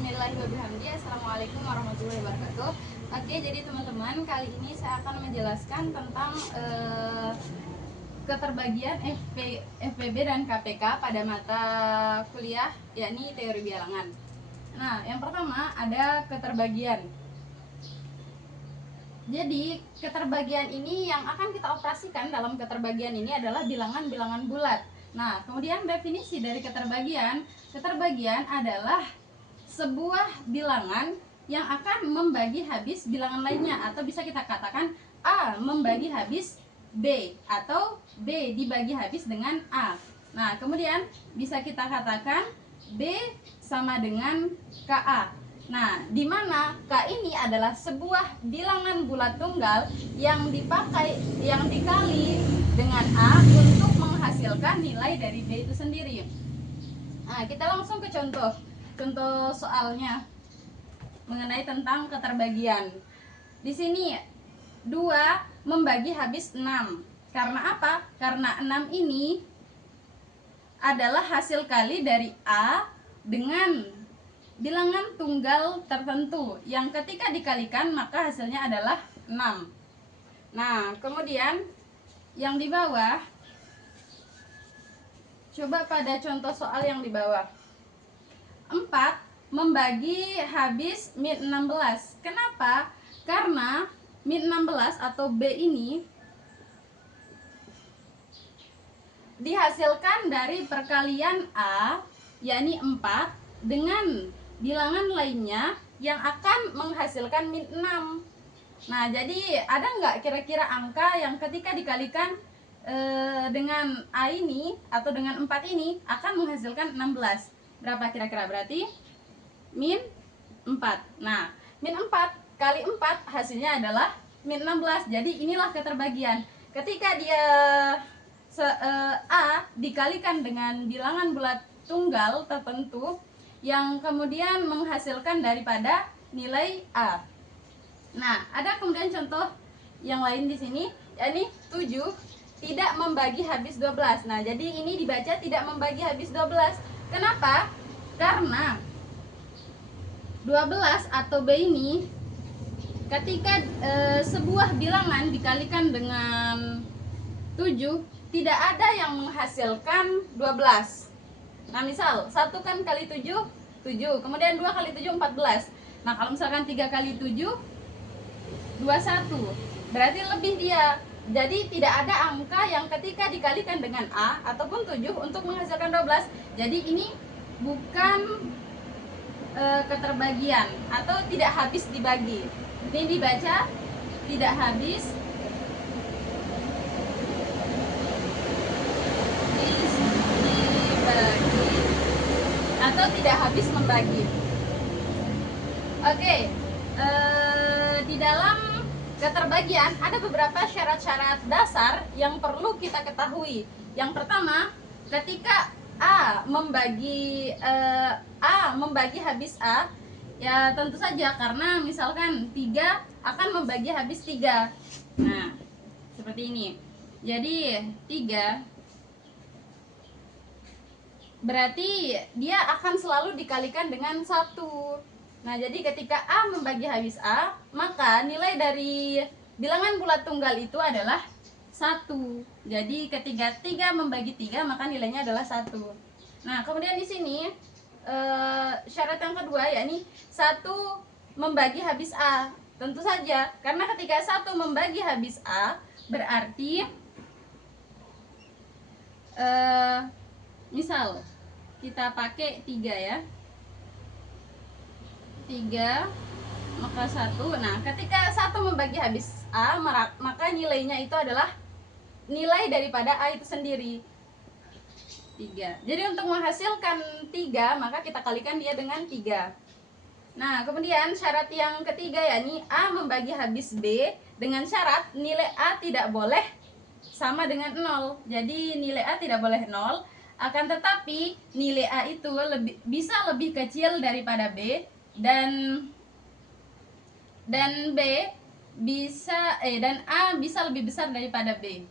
Bismillahirrahmanirrahim. Assalamualaikum warahmatullahi wabarakatuh. Oke, jadi teman-teman, kali ini saya akan menjelaskan tentang keterbagian FPB dan KPK pada mata kuliah, yakni teori bilangan. Nah, yang pertama ada keterbagian. Jadi, keterbagian ini yang akan kita operasikan dalam keterbagian ini adalah bilangan-bilangan bulat. Nah, kemudian definisi dari keterbagian adalah sebuah bilangan yang akan membagi habis bilangan lainnya, atau bisa kita katakan A membagi habis B atau B dibagi habis dengan A. Nah, kemudian bisa kita katakan B sama dengan KA. Nah, di mana K ini adalah sebuah bilangan bulat tunggal yang dikali dengan A untuk menghasilkan nilai dari B itu sendiri. Nah, kita langsung ke contoh soalnya mengenai tentang keterbagian. Di sini 2 membagi habis 6. Karena apa? Karena 6 ini adalah hasil kali dari A dengan bilangan tunggal tertentu yang ketika dikalikan maka hasilnya adalah 6. Nah, kemudian yang di bawah, coba pada contoh soal yang di bawah. 4 membagi habis min 16. Kenapa? Karena min 16 atau B ini dihasilkan dari perkalian A, yakni 4, dengan bilangan lainnya yang akan menghasilkan min 6. Nah, jadi ada nggak kira-kira angka yang ketika dikalikan dengan A ini atau dengan 4 ini akan menghasilkan 16? Berapa kira-kira? Berarti min 4. Nah, min 4 kali 4 hasilnya adalah min 16. Jadi inilah keterbagian. Ketika dia A dikalikan dengan bilangan bulat tunggal tertentu yang kemudian menghasilkan daripada nilai A. Nah, ada kemudian contoh yang lain di sini, yakni 7 tidak membagi habis 12. Nah, jadi ini dibaca tidak membagi habis 12. Kenapa? Karena 12 atau B ini ketika sebuah bilangan dikalikan dengan 7 tidak ada yang menghasilkan 12. Nah, misal 1 kan kali 7 7, kemudian 2 kali 7 14. Nah, kalau misalkan 3 kali 7 21, berarti lebih dia. Jadi tidak ada angka yang ketika dikalikan dengan A ataupun 7 untuk menghasilkan 12. Jadi ini bukan keterbagian atau tidak habis dibagi. Ini dibaca tidak habis dibagi atau tidak habis membagi. Oke, di dalam keterbagian ada beberapa syarat-syarat dasar yang perlu kita ketahui. Yang pertama, ketika A membagi habis A, ya tentu saja karena misalkan 3 akan membagi habis 3. Nah, seperti ini. Jadi 3 berarti dia akan selalu dikalikan dengan 1. Nah, jadi ketika A membagi habis A, maka nilai dari bilangan bulat tunggal itu adalah 1. Jadi ketika 3 membagi 3, maka nilainya adalah 1. Nah, kemudian di sini syarat yang kedua, yakni 1 membagi habis A. Tentu saja, karena ketika 1 membagi habis A, berarti misal kita pakai 3 ya. 3 maka 1. Nah, ketika 1 membagi habis A, maka nilainya itu adalah nilai daripada A itu sendiri, 3. Jadi untuk menghasilkan 3, maka kita kalikan dia dengan 3. Nah, kemudian syarat yang ketiga, yakni A membagi habis B dengan syarat nilai A tidak boleh sama dengan 0. Jadi nilai A tidak boleh 0, akan tetapi nilai A itu bisa lebih kecil daripada B, dan B bisa dan A bisa lebih besar daripada B.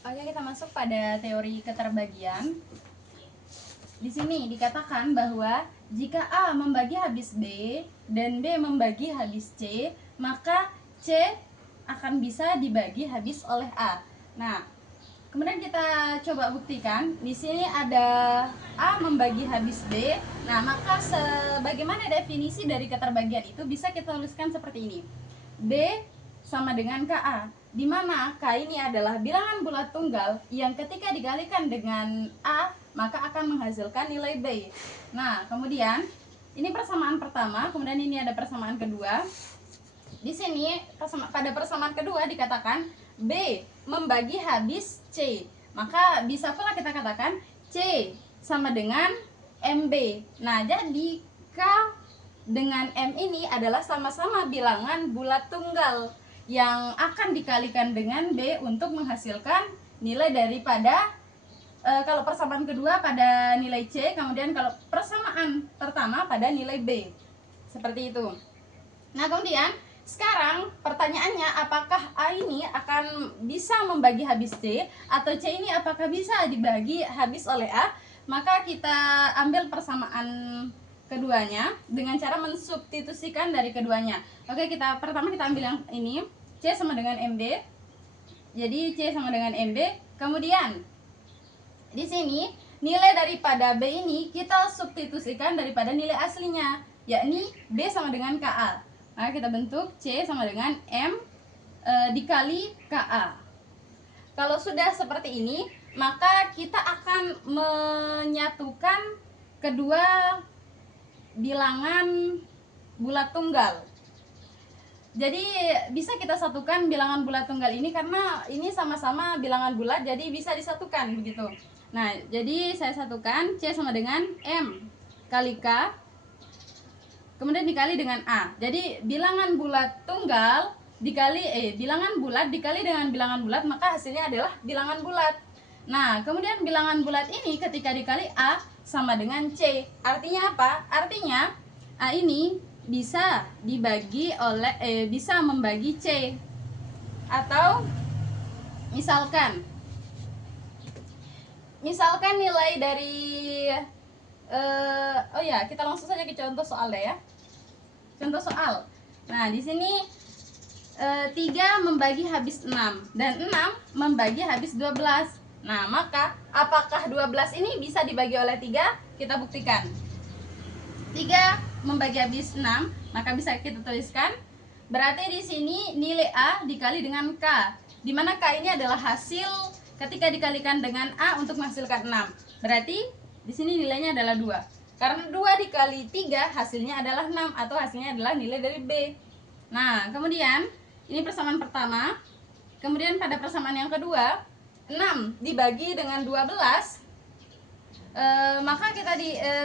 Oke, kita masuk pada teori keterbagian. Di sini dikatakan bahwa jika A membagi habis B dan B membagi habis C, maka C akan bisa dibagi habis oleh A. Nah, kemudian kita coba buktikan. Di sini ada A membagi habis B. Nah, maka sebagaimana definisi dari keterbagian itu bisa kita tuliskan seperti ini. B sama dengan KA, di mana K ini adalah bilangan bulat tunggal yang ketika dikalikan dengan A maka akan menghasilkan nilai B. Nah, kemudian ini persamaan pertama, kemudian ini ada persamaan kedua. Di sini pada persamaan kedua dikatakan B membagi habis C, maka bisa pula kita katakan C sama dengan MB. Nah, jadi K dengan M ini adalah sama-sama bilangan bulat tunggal yang akan dikalikan dengan B untuk menghasilkan nilai daripada kalau persamaan kedua pada nilai C, kemudian kalau persamaan pertama pada nilai B. Seperti itu. Nah, kemudian sekarang pertanyaannya, apakah A ini akan bisa membagi habis C atau C ini apakah bisa dibagi habis oleh A? Maka kita ambil persamaan keduanya dengan cara mensubstitusikan dari keduanya. Oke, pertama kita ambil yang ini, C sama dengan MB. Jadi C sama dengan MB. Kemudian di sini nilai daripada B ini kita substitusikan daripada nilai aslinya, yakni B sama dengan KA. Maka kita bentuk C sama dengan M dikali KA. Kalau sudah seperti ini, maka kita akan menyatukan kedua bilangan bulat tunggal. Jadi bisa kita satukan bilangan bulat tunggal ini karena ini sama-sama bilangan bulat, jadi bisa disatukan begitu. Nah, jadi saya satukan C sama dengan M kali K, kemudian dikali dengan A. Jadi bilangan bulat tunggal dikali bilangan bulat dikali dengan bilangan bulat, maka hasilnya adalah bilangan bulat. Nah, kemudian bilangan bulat ini ketika dikali A sama dengan C. Artinya apa? Artinya A ini bisa dibagi oleh bisa membagi C. Atau misalkan nilai dari kita langsung saja ke contoh soal deh ya. Contoh soal. Nah, di sini 3 membagi habis 6 dan 6 membagi habis 12. Nah, maka apakah 12 ini bisa dibagi oleh 3? Kita buktikan. 3 membagi habis 6, maka bisa kita tuliskan berarti di sini nilai A dikali dengan K, di mana K ini adalah hasil ketika dikalikan dengan A untuk menghasilkan 6. Berarti di sini nilainya adalah 2. Karena 2 dikali 3 hasilnya adalah 6 atau hasilnya adalah nilai dari B. Nah, kemudian ini persamaan pertama. Kemudian pada persamaan yang kedua, 6 dibagi dengan 12, maka kita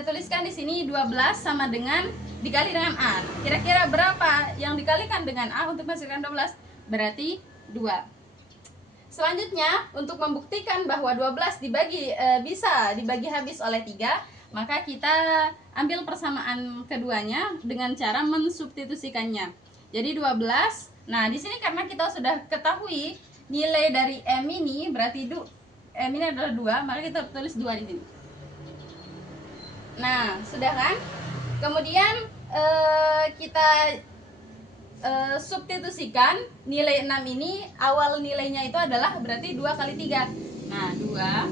tuliskan di sini 12 sama dengan dikali dengan A. Kira-kira berapa yang dikalikan dengan A untuk menghasilkan 12? Berarti 2. Selanjutnya, untuk membuktikan bahwa 12 bisa dibagi habis oleh 3, maka kita ambil persamaan keduanya dengan cara mensubstitusikannya. Jadi 12. Nah, di sini karena kita sudah ketahui nilai dari M ini, berarti M ini adalah 2, maka kita tulis 2 di sini. Nah, sudah kan? Kemudian kita substitusikan nilai 6 ini, awal nilainya itu adalah berarti 2 kali 3. Nah, 2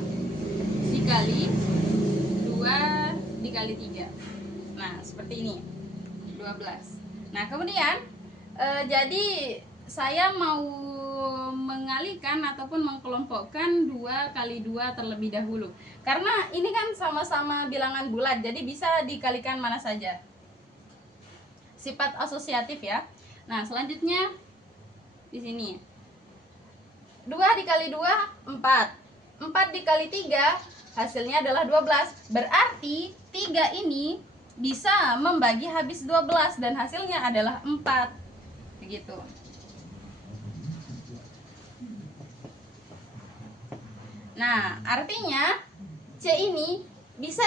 dikali 2 dikali 3. Nah, seperti ini. 12. Nah, kemudian jadi saya mau mengalihkan ataupun mengkelompokkan 2 kali 2 terlebih dahulu. Karena ini kan sama-sama bilangan bulat, jadi bisa dikalikan mana saja. Sifat asosiatif ya. Nah, selanjutnya di sini 2 dikali 2 4. 4 dikali 3 hasilnya adalah 12. Berarti 3 ini bisa membagi habis 12 dan hasilnya adalah 4. Begitu. Nah, artinya C ini bisa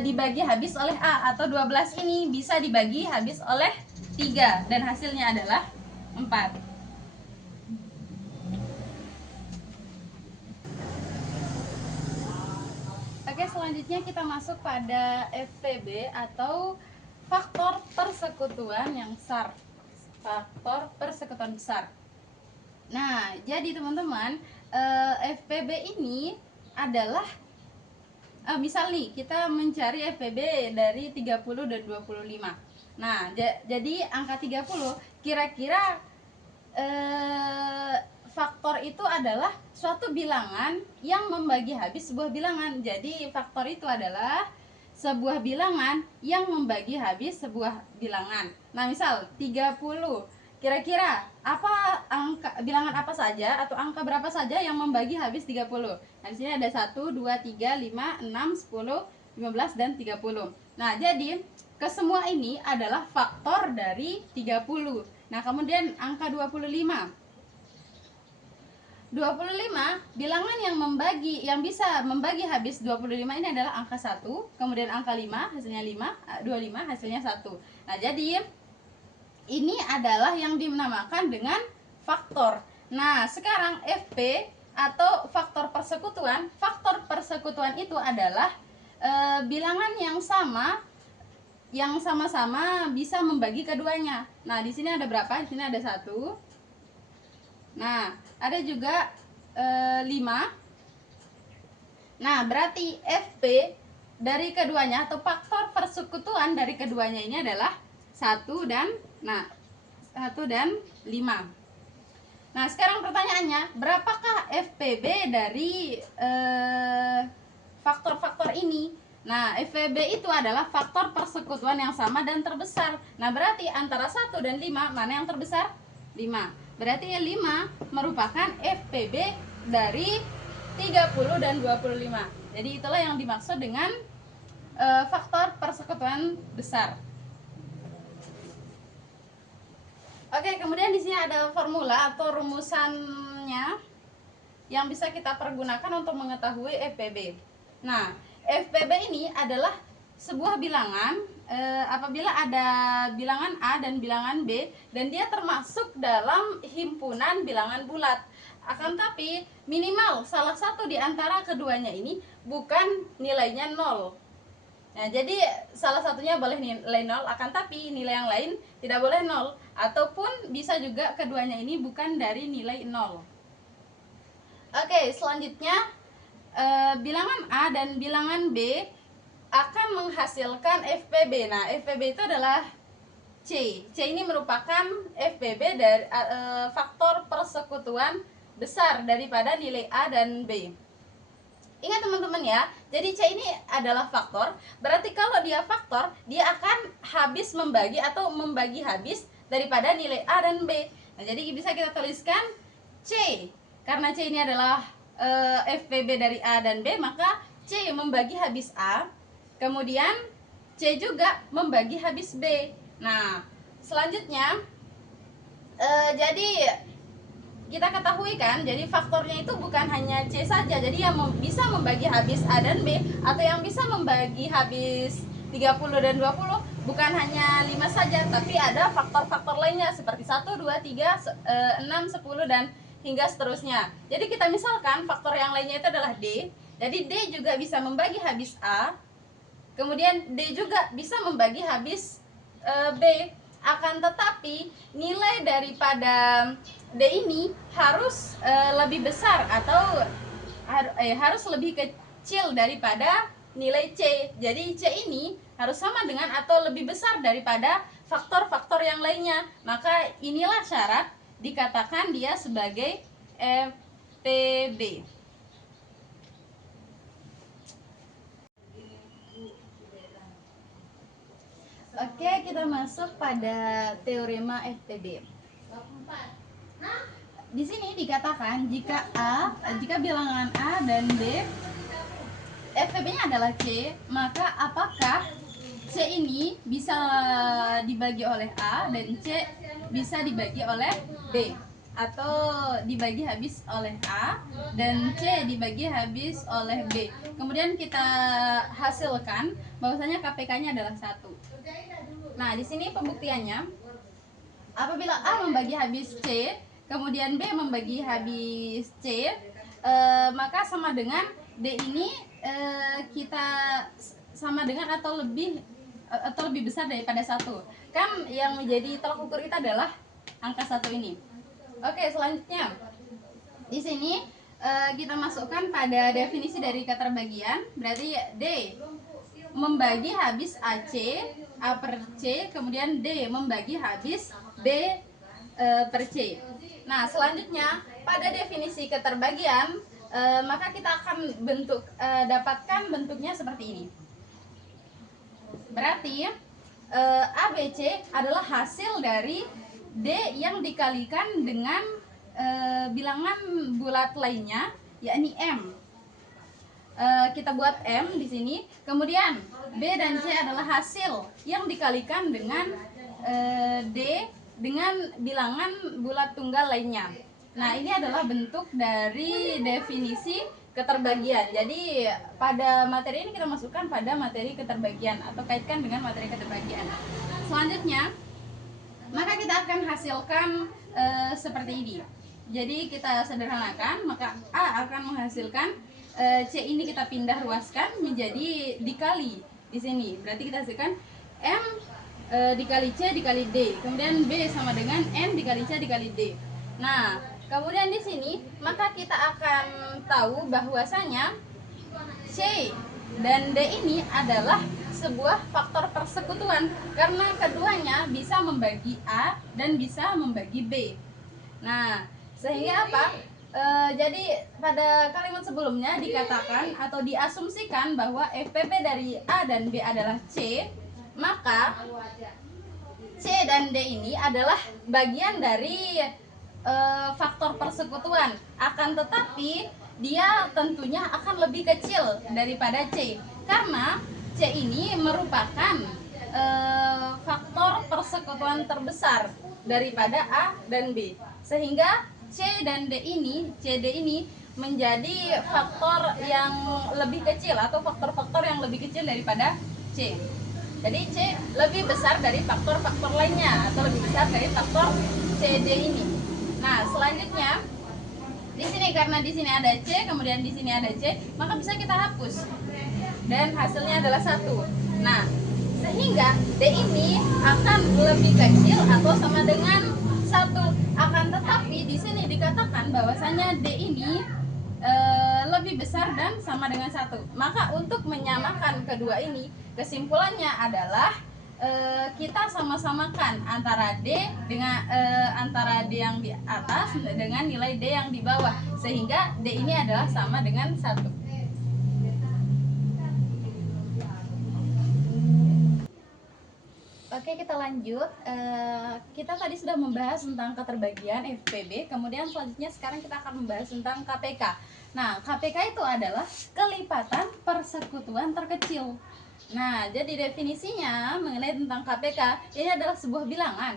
dibagi habis oleh A, atau 12 ini bisa dibagi habis oleh 3 dan hasilnya adalah 4. selanjutnya kita masuk pada FPB atau faktor persekutuan yang besar. Faktor persekutuan besar. Nah, jadi teman-teman, FPB ini adalah misal nih kita mencari FPB dari 30 dan 25. Nah, jadi angka 30 kira-kira faktor itu adalah suatu bilangan yang membagi habis sebuah bilangan. Jadi faktor itu adalah sebuah bilangan yang membagi habis sebuah bilangan. Nah, misal 30. Kira-kira apa bilangan apa saja atau angka berapa saja yang membagi habis 30? Nah, di sini ada 1, 2, 3, 5, 6, 10, 15 dan 30. Nah, jadi ke semua ini adalah faktor dari 30. Nah, kemudian angka 25. 25 bilangan yang bisa membagi habis 25 ini adalah angka 1, kemudian angka 5 hasilnya 5, 25 hasilnya 1. Nah, jadi ini adalah yang dinamakan dengan faktor. Nah, sekarang FP atau faktor persekutuan. Faktor persekutuan itu adalah bilangan yang sama-sama bisa membagi keduanya. Nah, di sini ada berapa? Di sini ada 1. Nah, ada juga 5. Nah, berarti FP dari keduanya atau faktor persekutuan dari keduanya ini adalah 1 dan 5. Nah, sekarang pertanyaannya, berapakah FPB dari faktor-faktor ini? Nah, FPB itu adalah faktor persekutuan yang sama dan terbesar. Nah, berarti antara 1 dan 5 mana yang terbesar? 5. Berarti 5 merupakan FPB dari 30 dan 25. Jadi itulah yang dimaksud dengan faktor persekutuan besar. Oke, kemudian di sini ada formula atau rumusannya yang bisa kita pergunakan untuk mengetahui FPB. Nah, FPB ini adalah sebuah bilangan apabila ada bilangan A dan bilangan B dan dia termasuk dalam himpunan bilangan bulat. Akan tapi minimal salah satu di antara keduanya ini bukan nilainya 0. Nah, jadi salah satunya boleh nilai 0, akan tapi nilai yang lain tidak boleh 0. Ataupun bisa juga keduanya ini bukan dari nilai 0. Oke, selanjutnya bilangan A dan bilangan B akan menghasilkan FPB. Nah, FPB itu adalah C. C ini merupakan FPB dari faktor persekutuan besar daripada nilai A dan B. Ingat teman-teman ya, jadi C ini adalah faktor. Berarti kalau dia faktor, dia akan habis membagi atau membagi habis daripada nilai A dan B. Nah, jadi bisa kita tuliskan C. Karena C ini adalah FPB dari A dan B, maka C membagi habis A. Kemudian C juga membagi habis B. Nah, selanjutnya jadi kita ketahui kan, jadi faktornya itu bukan hanya C saja. Jadi yang bisa membagi habis A dan B atau yang bisa membagi habis 30 dan 20 bukan hanya 5 saja, tapi ada faktor-faktor lainnya seperti 1, 2, 3, 6, 10 dan hingga seterusnya. Jadi kita misalkan faktor yang lainnya itu adalah D. Jadi D juga bisa membagi habis A. Kemudian D juga bisa membagi habis B. Akan tetapi nilai daripada D ini harus lebih besar atau harus lebih kecil daripada nilai C. Jadi C ini harus sama dengan atau lebih besar daripada faktor-faktor yang lainnya. Maka inilah syarat dikatakan dia sebagai FPB. Oke, kita masuk pada teorema FPB. Di sini dikatakan jika bilangan A dan B FPB-nya adalah C, maka apakah C ini bisa dibagi oleh A dan C bisa dibagi oleh B, atau dibagi habis oleh A dan C dibagi habis oleh B. Kemudian kita hasilkan bahwasanya KPK-nya adalah 1. Nah, di sini pembuktiannya, apabila A membagi habis C, kemudian B membagi habis C, maka sama dengan D ini kita sama dengan atau lebih besar daripada 1. Kan yang menjadi tolak ukur kita adalah angka 1 ini. Oke, selanjutnya di sini kita masukkan pada definisi dari keterbagian. Berarti D membagi habis AC, A per C, kemudian D membagi habis B per C. Nah, selanjutnya pada definisi keterbagian, maka kita akan dapatkan bentuknya seperti ini. Berarti ABC adalah hasil dari D yang dikalikan dengan bilangan bulat lainnya, yakni M. Kita buat M di sini. Kemudian B dan C adalah hasil yang dikalikan dengan D dengan bilangan bulat tunggal lainnya. Nah, ini adalah bentuk dari definisi keterbagian. Jadi pada materi ini kita masukkan pada materi keterbagian atau kaitkan dengan materi keterbagian. Selanjutnya, maka kita akan hasilkan seperti ini. Jadi kita sederhanakan, maka A akan menghasilkan C ini kita pindah ruaskan menjadi dikali di sini. Berarti kita hasilkan M dikali C dikali D. Kemudian B sama dengan N dikali C dikali D. Nah, kemudian di sini maka kita akan tahu bahwasanya C dan D ini adalah sebuah faktor persekutuan karena keduanya bisa membagi A dan bisa membagi B. Nah, sehingga apa? Jadi pada kalimat sebelumnya dikatakan atau diasumsikan bahwa FPP dari A dan B adalah C, maka C dan D ini adalah bagian dari faktor persekutuan. Akan tetapi dia tentunya akan lebih kecil daripada C karena C ini merupakan faktor persekutuan terbesar daripada A dan B, sehingga C dan D ini, CD ini menjadi faktor yang lebih kecil atau faktor-faktor yang lebih kecil daripada C. Jadi C lebih besar dari faktor-faktor lainnya atau lebih besar dari faktor CD ini. Nah, selanjutnya di sini karena di sini ada C, kemudian di sini ada C, maka bisa kita hapus. Dan hasilnya adalah 1. Nah, sehingga D ini akan lebih kecil atau sama dengan 1. Akan tetapi di sini dikatakan bahwasanya D ini lebih besar dan sama dengan 1. Maka untuk menyamakan kedua ini, kesimpulannya adalah kita sama-samakan antara D dengan antara D yang di atas dengan nilai D yang di bawah, sehingga D ini adalah sama dengan 1. Oke, kita lanjut. Kita tadi sudah membahas tentang keterbagian FPB. Kemudian selanjutnya sekarang kita akan membahas tentang KPK. Nah, KPK itu adalah kelipatan persekutuan terkecil. Nah, jadi definisinya mengenai tentang KPK, ini adalah sebuah bilangan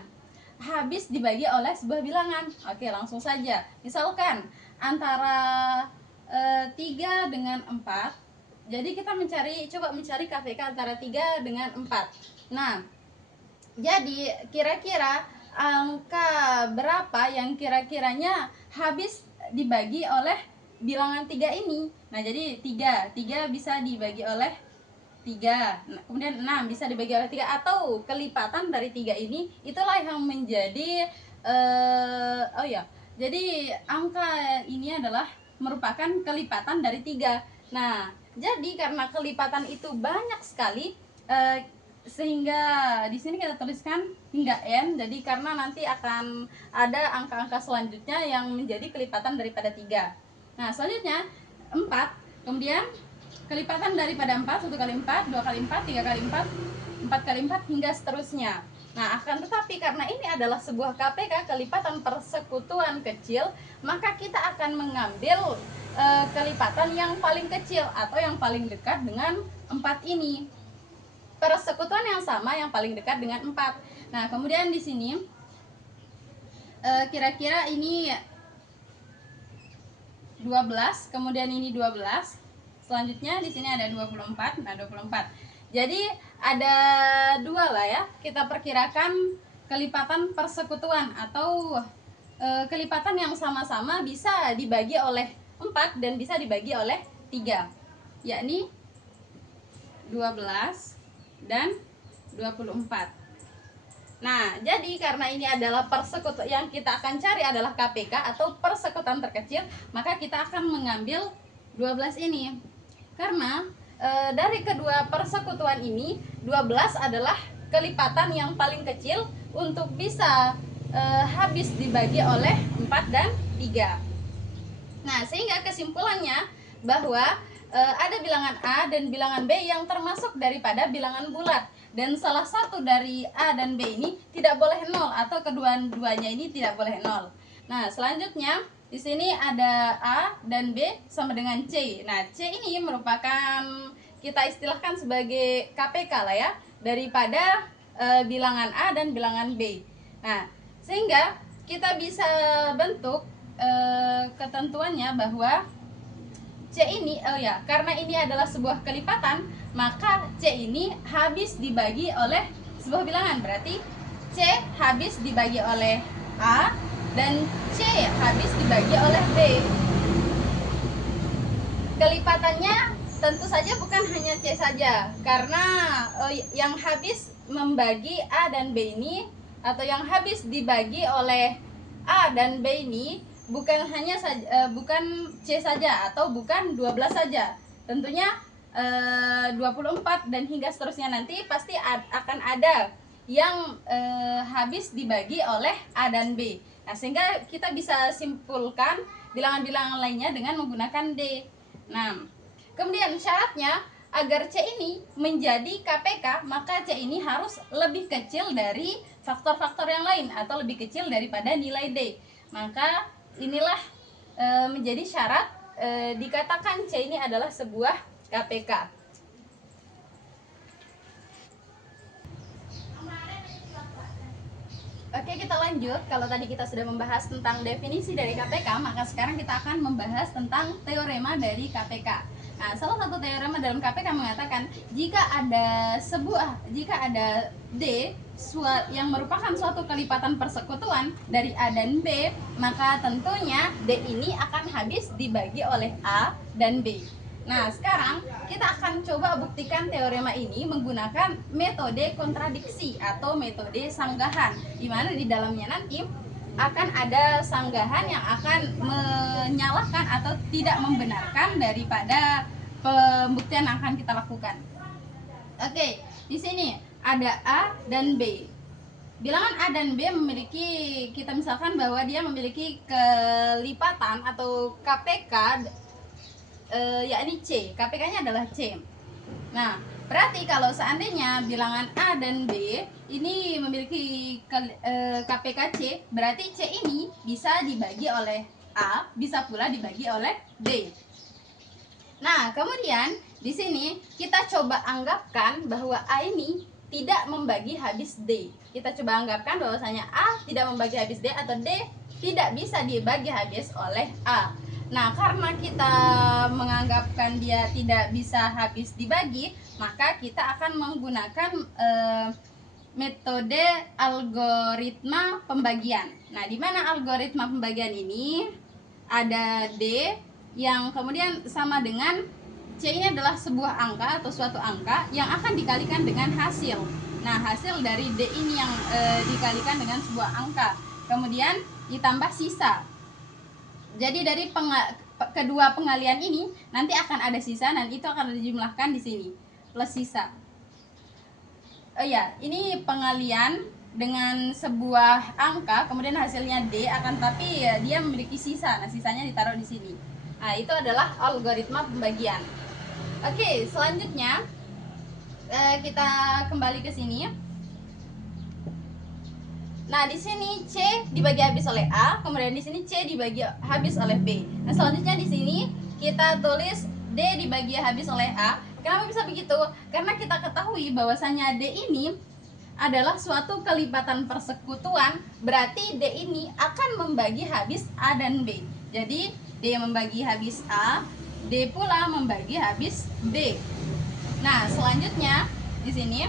habis dibagi oleh sebuah bilangan. Oke, langsung saja. Misalkan antara 3 dengan 4. Jadi kita coba mencari KPK antara 3 dengan 4. Nah, jadi kira-kira angka berapa yang kira-kiranya habis dibagi oleh bilangan 3 ini? Nah, jadi 3 bisa dibagi oleh 3. Nah, kemudian 6 bisa dibagi oleh 3 atau kelipatan dari 3 ini, itulah yang menjadi jadi angka ini adalah merupakan kelipatan dari 3. Nah, jadi karena kelipatan itu banyak sekali, sehingga di sini kita tuliskan hingga n. Jadi karena nanti akan ada angka-angka selanjutnya yang menjadi kelipatan daripada 3. Nah, selanjutnya 4. Kemudian kelipatan daripada 4, 1 kali 4, 2 kali 4, 3 kali 4, 4 kali 4 hingga seterusnya. Nah, akan tetapi karena ini adalah sebuah KPK, kelipatan persekutuan kecil, maka kita akan mengambil kelipatan yang paling kecil atau yang paling dekat dengan 4 ini. Persekutuan yang sama yang paling dekat dengan 4. Nah, kemudian di sini kira-kira ini 12, kemudian ini 12. Selanjutnya di sini ada 24. Nah, 24. Jadi ada 2 lah ya. Kita perkirakan kelipatan persekutuan atau kelipatan yang sama-sama bisa dibagi oleh 4 dan bisa dibagi oleh 3. yakni 12 dan 24. Nah, jadi karena ini adalah persekutuan yang kita akan cari adalah KPK atau persekutuan terkecil, maka kita akan mengambil 12 ini. Karena dari kedua persekutuan ini 12 adalah kelipatan yang paling kecil untuk bisa habis dibagi oleh 4 dan 3. Nah, sehingga kesimpulannya bahwa ada bilangan A dan bilangan B yang termasuk daripada bilangan bulat, dan salah satu dari A dan B ini tidak boleh 0 atau kedua-duanya ini tidak boleh 0. Nah, selanjutnya di sini ada A dan B sama dengan C. Nah, C ini merupakan kita istilahkan sebagai KPK lah ya, daripada bilangan A dan bilangan B. Nah, sehingga kita bisa bentuk ketentuannya bahwa C ini, karena ini adalah sebuah kelipatan, maka C ini habis dibagi oleh sebuah bilangan. Berarti C habis dibagi oleh A dan C habis dibagi oleh B. Kelipatannya tentu saja bukan hanya C saja, karena yang habis membagi A dan B ini, atau yang habis dibagi oleh A dan B ini bukan hanya bukan C saja atau bukan 12 saja. Tentunya 24 dan hingga seterusnya nanti pasti akan ada yang habis dibagi oleh A dan B. Nah, sehingga kita bisa simpulkan bilangan-bilangan lainnya dengan menggunakan D. Nah, kemudian syaratnya agar C ini menjadi KPK, maka C ini harus lebih kecil dari faktor-faktor yang lain atau lebih kecil daripada nilai D. Maka inilah menjadi syarat dikatakan C ini adalah sebuah KPK. Oke, kita lanjut. Kalau tadi kita sudah membahas tentang definisi dari KPK, maka sekarang kita akan membahas tentang teorema dari KPK. Nah, salah satu teorema dalam KPK mengatakan jika ada D yang merupakan suatu kelipatan persekutuan dari A dan B, maka tentunya D ini akan habis dibagi oleh A dan B. Nah, sekarang kita akan coba buktikan teorema ini menggunakan metode kontradiksi atau metode sanggahan, di mana di dalamnya nanti akan ada sanggahan yang akan menyalahkan atau tidak membenarkan daripada pembuktian yang akan kita lakukan. Oke, di sini ada A dan B. Bilangan A dan B memiliki, kita misalkan bahwa dia memiliki kelipatan atau KPK yakni C. KPK-nya adalah C. Nah, berarti kalau seandainya bilangan A dan B ini memiliki KPK C, berarti C ini bisa dibagi oleh A, bisa pula dibagi oleh B. Nah, kemudian di sini kita coba anggapkan bahwa A ini tidak membagi habis D. Kita coba anggapkan bahwasanya A tidak membagi habis D atau D tidak bisa dibagi habis oleh A. Nah, karena kita menganggapkan dia tidak bisa habis dibagi, maka kita akan menggunakan metode algoritma pembagian. Nah, di mana algoritma pembagian ini ada D yang kemudian sama dengan C ini adalah sebuah angka atau suatu angka yang akan dikalikan dengan hasil. Nah, hasil dari D ini yang dikalikan dengan sebuah angka, kemudian ditambah sisa. Jadi dari kedua pengalian ini nanti akan ada sisa dan itu akan dijumlahkan di sini plus sisa. Ini pengalian dengan sebuah angka, kemudian hasilnya D akan, tapi dia memiliki sisa. Nah, sisanya ditaruh di sini. Nah, itu adalah algoritma pembagian. Oke, selanjutnya kita kembali ke sini. Nah, di sini C dibagi habis oleh A, kemudian di sini C dibagi habis oleh B. Nah, selanjutnya di sini kita tulis D dibagi habis oleh A. Kenapa bisa begitu? Karena kita ketahui bahwasanya D ini adalah suatu kelipatan persekutuan, berarti D ini akan membagi habis A dan B. Jadi D membagi habis A, D pula membagi habis B. Nah, selanjutnya di sini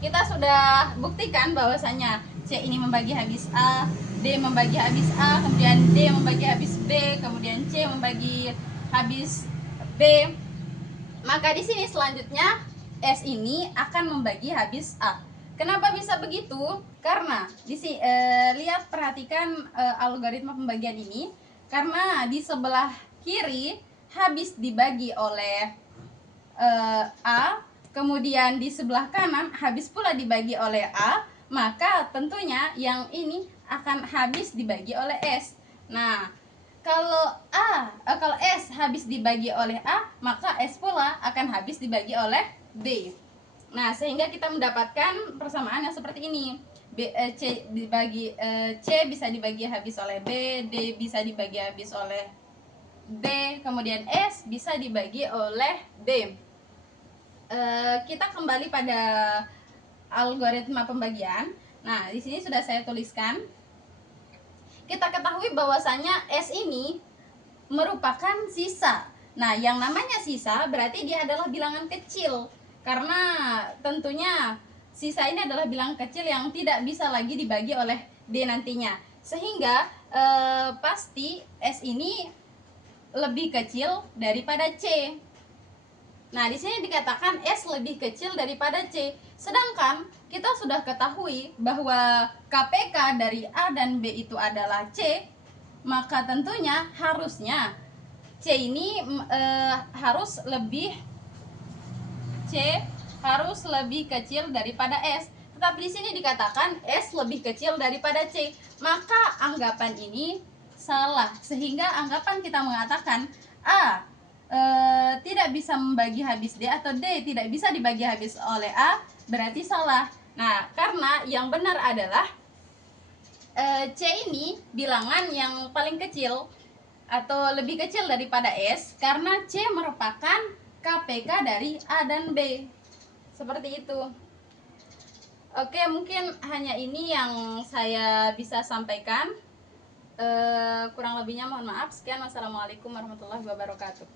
kita sudah buktikan bahwasanya C ini membagi habis A, D membagi habis A, kemudian D membagi habis B, kemudian C membagi habis B. Maka di sini selanjutnya S ini akan membagi habis A. Kenapa bisa begitu? Karena di sini lihat, perhatikan algoritma pembagian ini. Karena di sebelah kiri habis dibagi oleh A, kemudian di sebelah kanan habis pula dibagi oleh A, maka tentunya yang ini akan habis dibagi oleh S. Nah, kalau S habis dibagi oleh A, maka S pula akan habis dibagi oleh B. Nah, sehingga kita mendapatkan persamaan yang seperti ini. C bisa dibagi habis oleh B, D bisa dibagi habis oleh D, kemudian S bisa dibagi oleh B. Kita kembali pada algoritma pembagian. Nah, di sini sudah saya tuliskan. Kita ketahui bahwasanya S ini merupakan sisa. Nah, yang namanya sisa berarti dia adalah bilangan kecil. Karena tentunya sisa ini adalah bilangan kecil yang tidak bisa lagi dibagi oleh D nantinya. Sehingga pasti S ini lebih kecil daripada C. Nah, di sini dikatakan S lebih kecil daripada C. Sedangkan kita sudah ketahui bahwa KPK dari A dan B itu adalah C, maka tentunya harusnya C ini harus lebih kecil daripada S. Tetapi di sini dikatakan S lebih kecil daripada C. Maka anggapan ini salah. Sehingga anggapan kita mengatakan A tidak bisa membagi habis D atau D tidak bisa dibagi habis oleh A, berarti salah. Nah, karena yang benar adalah C ini bilangan yang paling kecil atau lebih kecil daripada S, karena C merupakan KPK dari A dan B. Seperti itu. Oke, mungkin hanya ini yang saya bisa sampaikan. Kurang lebihnya mohon maaf. Sekian, wassalamualaikum warahmatullahi wabarakatuh.